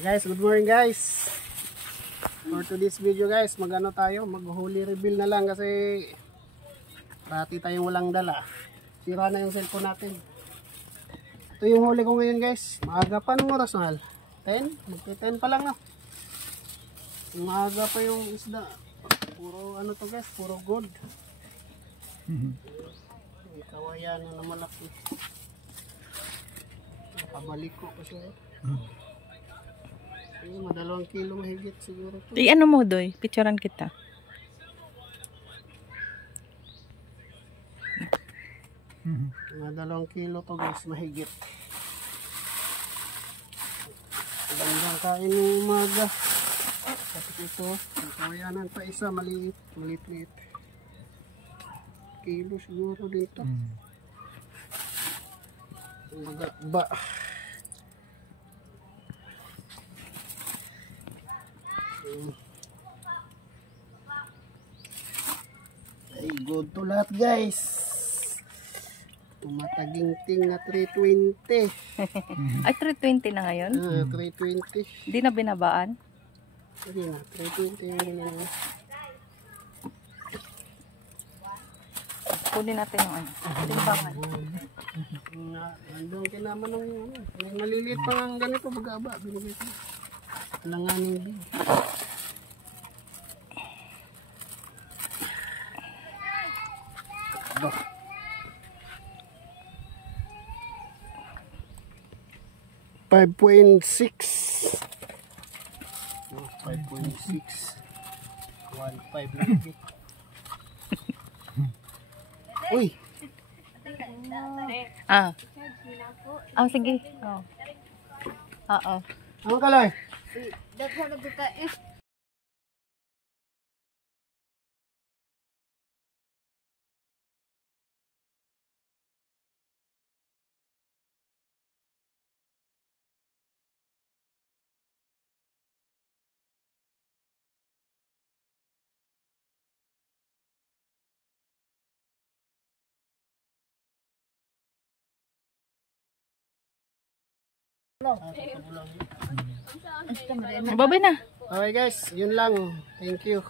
Guys, good morning guys. For today's video guys, mag-ano tayo, mag-holy reveal na lang kasi parati tayong walang dala. Sira na yung cellphone natin. Ito yung huli ko ngayon guys. Maaga pa nung oras mahal. 10? Magka-10 pa lang na. Maaga pa yung isda. Puro ano to guys, puro gold. May kawayan na malaki. Nakabalik ko pa siya. Madalawang kilo mahigit siguro to. Ano mo doy? Picturean kita. Madalawang kilo to guys, mahigit. Magandang kain ng umaga. Tapos ito, ang kawayanan pa isa, maliit. Maliit-liit. Kilo siguro dito. Ba. Ay, good to lahat guys. Tumataging-ting na 320. Ay, 320 na ngayon? 320. Hindi na binabaan? Hindi na, 320 na. Kunin natin yung ano. Timbangan. Nandun kinaman ng ano. May maliliit pa nga ganito, bagaba. Binigay ko. Alanganin din. Bah. 5.6. 5.6. 1.5 lang. Uy! Sige. Oo. Ang kalay? Babay na. Okay guys, yun lang. Thank you.